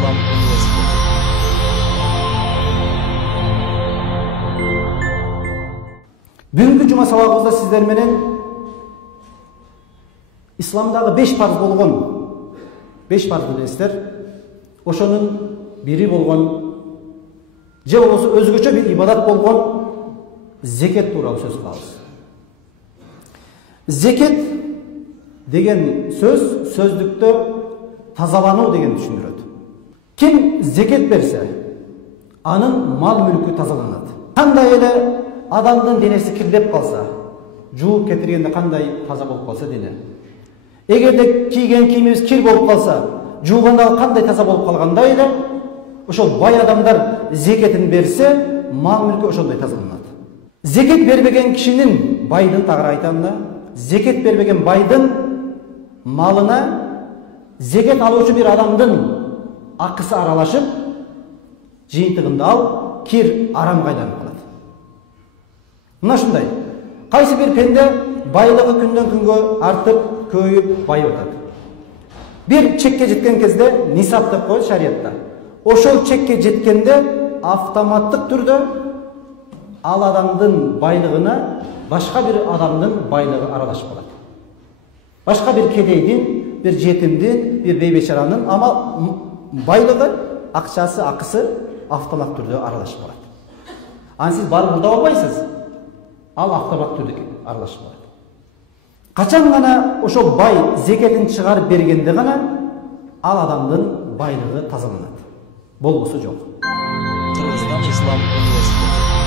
İslam Üniversitesi. Бүгүнкү жума сабагыбызда сиздер менен исламдагы 5 парыз болгон 5 парыз билесиздер. Ошонун бири болгон же болбосо өзгөчө бир ибадат болгон зекет тууралуу сөз кылабыз. Зекет деген сөз сөздүктө тазалануу деген түшүндүрөт. Ким зекет берсе, анын мал мүлкү тазаланат. Кандай эле адамдын денеси кирдеп калса, жууп кетиргенде кандай таза болуп калса дене. Эгерде кийген кийимибиз кир болуп калса, жууганда кандай таза болуп калгандай эле, ошол бай адамдар зекетин берсе, мал мүлкү ошондой тазаланат. Зекет бербеген кишинин, байдын тагыра айтам да, зекет бербеген байдын малына зекет алуучу бир адамдын акысы аралашып, жыйынтыгында ал кир арамга айланып калат. Мына ушундай. Кайсы бир пенде байлыгы күндөн күнгө артып, көйүп, байып атат. Бир чекке жеткен кезде нисап деп коет шариятта. Ошол чекке жеткенде автоматтык түрдө ал адамдын байлыгына башка бир адамдын байлыгы аралашып калат. Башка бир кедейдин, бир жетимдин, бир бейбечаранын ама байлыгы, акчасы, акысы автомат түрдө аралашып калат. Аны сиз барып урдап албайсыз. Ал автомат түрдө аралашып калат. Качан гана ошол бай зекетин чыгарып бергенде гана ал адамдын байлыгы тазаланат. Болбосо жок. Кыргызстан Ислам Университети.